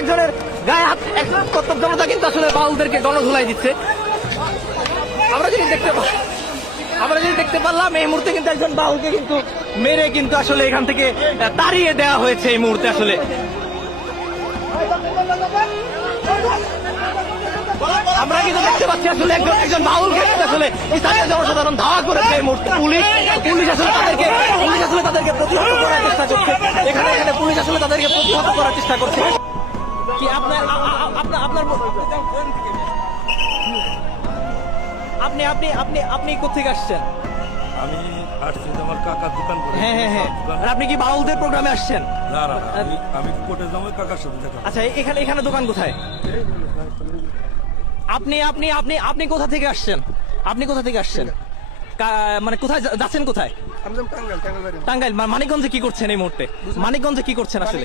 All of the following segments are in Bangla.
একজনের গায়ে হাত একজন কর্তব্য জনতা কিন্তু আসলে বাউলদেরকে গণধুলাই দিচ্ছে। আমরা যদি দেখতে পা- আমরা যদি দেখতে পারলাম, এই মুহূর্তে কিন্তু একজন বাউলকে কিন্তু মেরে কিন্তু আসলে এখান থেকে তাড়িয়ে দেওয়া হয়েছে এই মুহূর্তে আসলে। আমরা কিন্তু দেখতে পাচ্ছি আসলে একজন একজন বাউলকে কিন্তু আসলে স্থানীয় জনসাধারণ ধাওয়া করেছে এই মুহূর্তে। পুলিশ পুলিশ আসলে তাদেরকে পুলিশ আসলে তাদেরকে প্রতিহত করার চেষ্টা করছে। এখানে এখানে পুলিশ আসলে তাদেরকে প্রতিহত করার চেষ্টা করছে। কি আপনার আপনার আপনার আপনি আপনি আপনি আপনি কোথেকে আসছেন? আমি আসছি আমার কাকার দোকান করে। হ্যাঁ হ্যাঁ হ্যাঁ। আর আপনি কি বাউলদের প্রোগ্রামে আসছেন? না না আমি আমি কোর্টে যাব কাকার সাথে দেখা আচ্ছা এখানে এখানে দোকান কোথায়? আপনি আপনি আপনি আপনি কোথা থেকে আসছেন? আপনি কোথা থেকে আসছেন? কা- মানে কোথায় যা- যাচ্ছেন কোথায়? আমি টাঙ্গাইল টাঙ্গাইল বাড়ি। টাঙ্গাইল মা- মানিকগঞ্জে কি করছেন এই মুহূর্তে? মানিকগঞ্জে কি করছেন আসলে?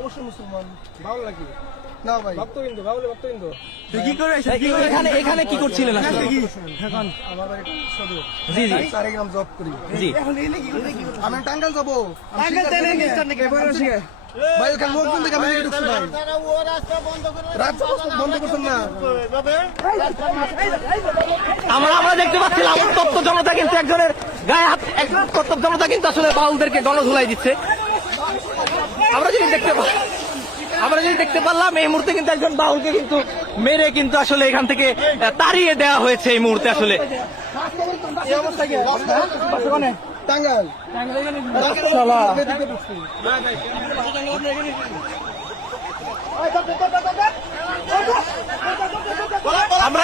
অবশ্যই মুসলমান। ভালো লাগে না ভাই। এখানে এখানে কি করছিলেন আসলে? আমার সদর জি জি। চারে জব করি। জি। আমি টাঙ্গাইল যাব। ভাই ওখানে লোকজন দেখে আমি ঢুকছি ভাই। রাস্তা বন্ধ করছেন না। আমরা আমরা দেখতে পাচ্ছিলাম উত্তপ্ত জনতা কিন্তু একজনের গায়ে হাত একজন উত্তপ্ত জনতা কিন্তু আসলে বাউলদেরকে গণধুলাই দিচ্ছে। আমরা যদি দেখতে আমরা যদি দেখতে পারলাম এই মুহূর্তে কিন্তু একজন বাউলকে কিন্তু মেরে কিন্তু আসলে এখান থেকে তাড়িয়ে দেওয়া হয়েছে এই মুহূর্তে আসলে অবস্থা কি টাঙ্গাইল এদিকে ঢুকছি। আমরা